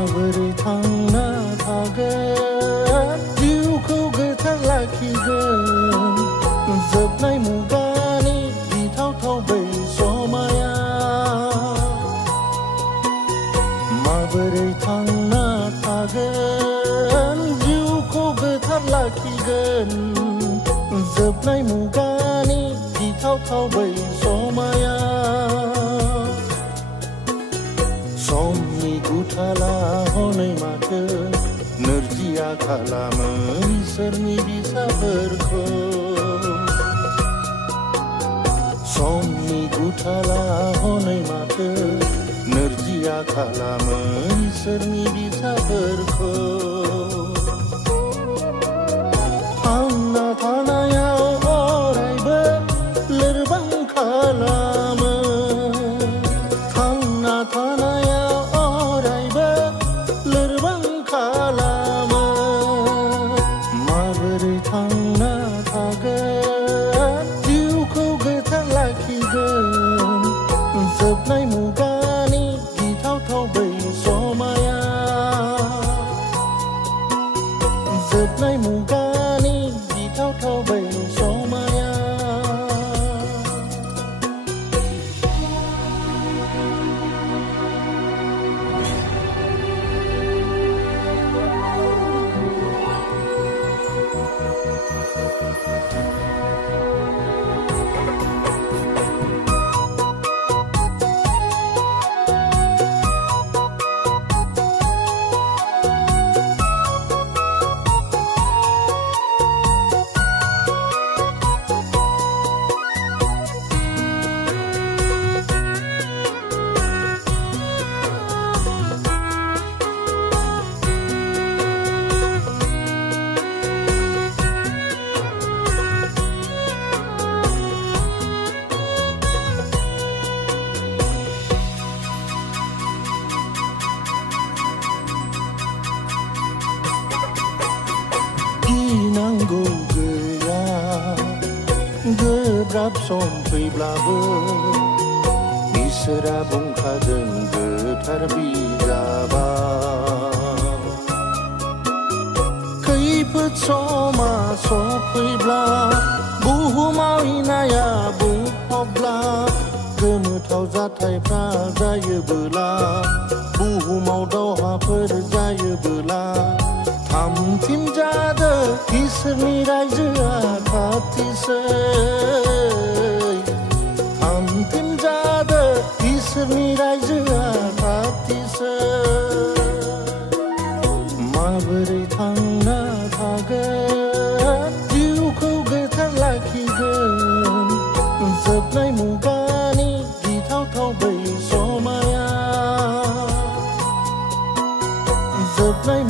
माबोरै थांना थागोन जिउखौ गोथार लाखिगोन जोबनाय मुगानि गिथावथाव बै समाया माबोरै थांना थागोन जिउखौ गोथार लाखिगोन जोबनाय मुगानि गिथावथाव बै समाया समनि गुथाला हनै माथो नोरजिया खालामो इसोरनि बिसाफोरखौ समनि गुथाला हनै माथो नोरजिया खालामो इसोरनि बिसाफोरखौ थांना थानायाव अरायबो लोरबां खालामो थांना थानायाव अरायबो लोरबां खालामो माबोरै थांना थागोन जिउखौ गोथार लाखिगोन जोबनाय मुगानि गिथावथाव बै समाया जोबनाय मुगानि गिथावथाव बै समाया गिनांगौ गैया गोब्राब सम फैब्लाबो इसोरा बुंखादों गोथार बिजाबा खैफोद समा सफैब्ला बुहुमाव इनाया बुंफबब्ला गोमोथाव जाथायफ्रा जायोबोला बुहुमाव दावहाफोर जायोबोला थामथिम जादो इसोरनि रायजोआ खाथिसै थामथिम जादो इसोरनि रायजोआ खाथिसै माबोरै थांना थागोन जिउखौ गोथार लाखिगोन जोबनाय मुगानि गिथावथाव बै समाया जोबनाय